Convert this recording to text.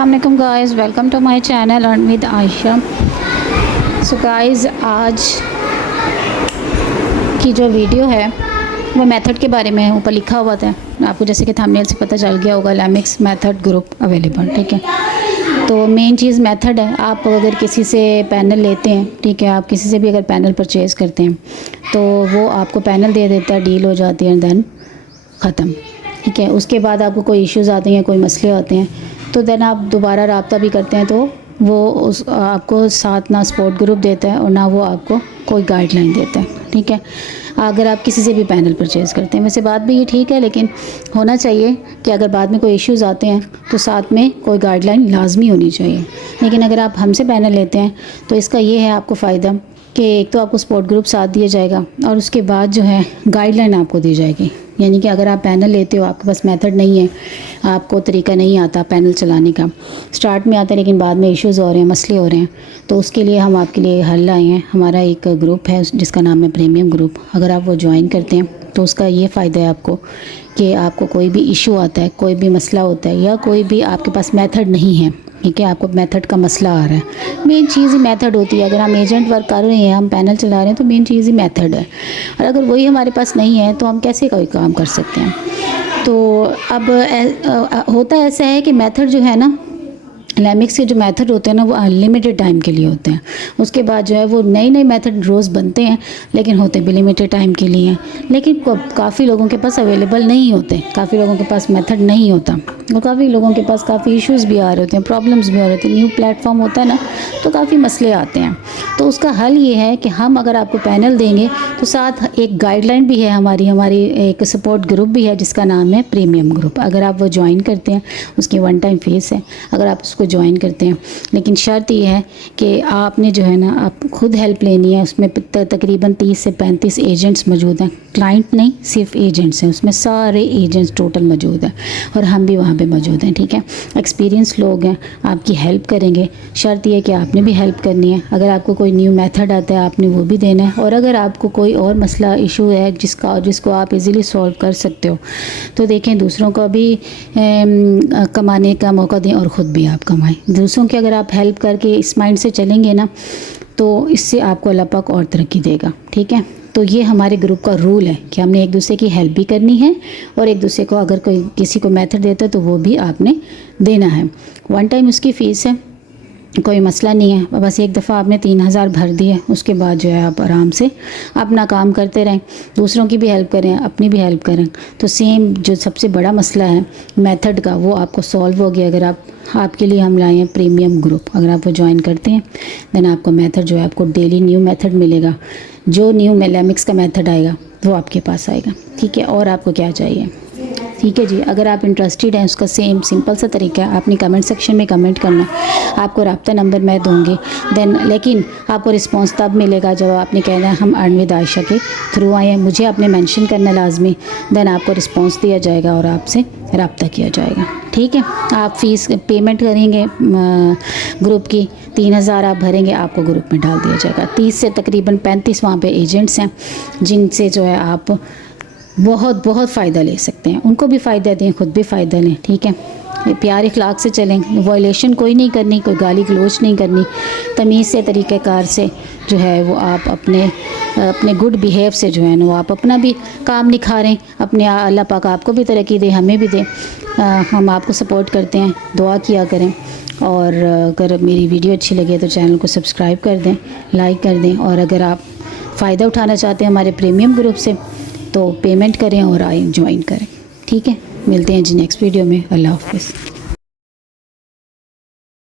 अस्सलाम वालेकुम guys, welcome to my channel earn with Ayesha. So guys, आज की जो वीडियो है वो मेथड के बारे में ऊपर लिखा हुआ था आपको, जैसे कि थंबनेल से पता चल गया होगा, लैमिक्स मेथड ग्रुप अवेलेबल। ठीक है, तो मेन चीज़ मेथड है। आप अगर किसी से पैनल लेते हैं, ठीक है, आप किसी से भी अगर पैनल परचेज़ करते हैं तो वो आपको पैनल दे देता है, डील हो जाती है, देन ख़त्म। ठीक है, उसके बाद आपको कोई इश्यूज़ आते हैं, कोई मसले आते हैं, तो देन आप दोबारा रब्ता भी करते हैं तो वो उस आपको साथ ना सपोर्ट ग्रुप देता है और ना वो आपको कोई गाइडलाइन देता है। ठीक है, अगर आप किसी से भी पैनल परचेज़ करते हैं, वैसे बात भी ये ठीक है, लेकिन होना चाहिए कि अगर बाद में कोई इश्यूज़ आते हैं तो साथ में कोई गाइडलाइन लाजमी होनी चाहिए। लेकिन अगर आप हमसे पैनल लेते हैं तो इसका ये है आपको फ़ायदा कि एक तो आपको सपोर्ट ग्रुप साथ दिया जाएगा और उसके बाद जो है गाइडलाइन आपको दी जाएगी। यानी कि अगर आप पैनल लेते हो, आपके पास मेथड नहीं है, आपको तरीका नहीं आता पैनल चलाने का, स्टार्ट में आता है लेकिन बाद में इश्यूज़ हो रहे हैं, मसले हो रहे हैं, तो उसके लिए हम आपके लिए हल लाए हैं। हमारा एक ग्रुप है जिसका नाम है प्रीमियम ग्रुप। अगर आप वो ज्वाइन करते हैं तो उसका ये फ़ायदा है आपको कि आपको कोई भी इशू आता है, कोई भी मसला होता है या कोई भी आपके पास मेथड नहीं है, ठीक है, आपको मेथड का मसला आ रहा है, मेन चीज़ ही मेथड होती है। अगर हम एजेंट वर्क कर रहे हैं, हम पैनल चला रहे हैं, तो मेन चीज़ ही मेथड है। और अगर वही हमारे पास नहीं है तो हम कैसे कोई काम कर सकते हैं। तो अब होता ऐसा है कि मेथड जो है ना, लैमिक्स के जो मेथड होते हैं ना, वो अनलिमिटेड टाइम के लिए होते हैं। उसके बाद जो है वो नए नए मेथड रोज़ बनते हैं, लेकिन होते भी लिमिटेड टाइम के लिए हैं। लेकिन काफ़ी लोगों के पास अवेलेबल नहीं होते, काफ़ी लोगों के पास मेथड नहीं होता और काफ़ी लोगों के पास काफ़ी इश्यूज़ भी आ रहे होते हैं, प्रॉब्लम्स भी आ रहे होते हैं। न्यू प्लेटफॉर्म होता है ना, तो काफ़ी मसले आते हैं। तो उसका हल ये है कि हम अगर आपको पैनल देंगे तो साथ एक गाइडलाइन भी है, हमारी एक सपोर्ट ग्रुप भी है जिसका नाम है प्रीमियम ग्रुप। अगर आप वो ज्वाइन करते हैं, उसकी वन टाइम फ़ीस है, अगर आप उसको ज्वाइन करते हैं, लेकिन शर्त ये है कि आपने जो है ना, आप खुद हेल्प लेनी है। उसमें तकरीबन 30 से 35 एजेंट्स मौजूद हैं, क्लाइंट नहीं, सिर्फ एजेंट्स हैं, उसमें सारे एजेंट्स टोटल मौजूद हैं और हम भी वहाँ पे मौजूद हैं। ठीक है, एक्सपीरियंस लोग हैं, आपकी हेल्प करेंगे। शर्त यह है कि आपने भी हेल्प करनी है। अगर आपको कोई न्यू मेथड आता है, आपने वो भी देना है, और अगर आपको कोई और मसला इशू है जिसको आप इजीली सॉल्व कर सकते हो, तो देखें, दूसरों को भी कमाने का मौका दें और ख़ुद भी आप कमाएं। दूसरों की अगर आप हेल्प करके इस माइंड से चलेंगे ना, तो इससे आपको अल्लाह पाक और तरक्की देगा। ठीक है, तो ये हमारे ग्रुप का रूल है कि हमने एक दूसरे की हेल्प भी करनी है और एक दूसरे को अगर कोई किसी को मेथड देता है तो वो भी आपने देना है। वन टाइम उसकी फ़ीस है, कोई मसला नहीं है। बस एक दफ़ा आपने 3000 भर दिए, उसके बाद जो है आप आराम से अपना काम करते रहें, दूसरों की भी हेल्प करें, अपनी भी हेल्प करें, तो सेम जो सबसे बड़ा मसला है मेथड का, वो आपको सॉल्व हो गया। अगर आपके लिए हम लाए हैं प्रीमियम ग्रुप, अगर आप वो ज्वाइन करते हैं, देन आपको मेथड जो है, आपको डेली न्यू मेथड मिलेगा। जो न्यू लैमिक्स का मेथड आएगा वो आपके पास आएगा। ठीक है, और आपको क्या चाहिए? ठीक है जी, अगर आप इंटरेस्टेड हैं, उसका सेम सिंपल सा तरीका है, आपने कमेंट सेक्शन में कमेंट करना, आपको रब्ता नंबर मैं दूंगी, देन लेकिन आपको रिस्पांस तब मिलेगा जब आपने कहना है हम अर्न विद आयशा के थ्रू आए हैं, मुझे आपने मेंशन करना लाजमी, देन आपको रिस्पांस दिया जाएगा और आपसे रब्ता किया जाएगा। ठीक है, आप फ़ीस पेमेंट करेंगे ग्रुप की 3000 आप भरेंगे, आपको ग्रुप में डाल दिया जाएगा। 30 से तकरीबन 35 वहाँ पे एजेंट्स हैं जिनसे जो है आप बहुत फ़ायदा ले सकते हैं। उनको भी फ़ायदा दें, खुद भी फ़ायदा लें। ठीक है, प्यार इखलाक से चलें, वायलेशन कोई नहीं करनी, कोई गाली गलोच नहीं करनी, तमीज़ से, तरीक़ेकार से जो है वो आप अपने गुड बिहेव से जो है ना, वो आप अपना भी काम निखारें, अपने अल्लाह पाक आपको भी तरक्की दे, हमें भी दे। हम आपको सपोर्ट करते हैं, दुआ किया करें। और अगर मेरी वीडियो अच्छी लगे तो चैनल को सब्सक्राइब कर दें, लाइक कर दें, और अगर आप फ़ायदा उठाना चाहते हैं हमारे प्रीमियम ग्रुप से तो पेमेंट करें और आए ज्वाइन करें। ठीक है, मिलते हैं जी नेक्स्ट वीडियो में। अल्लाह हाफ़िज़।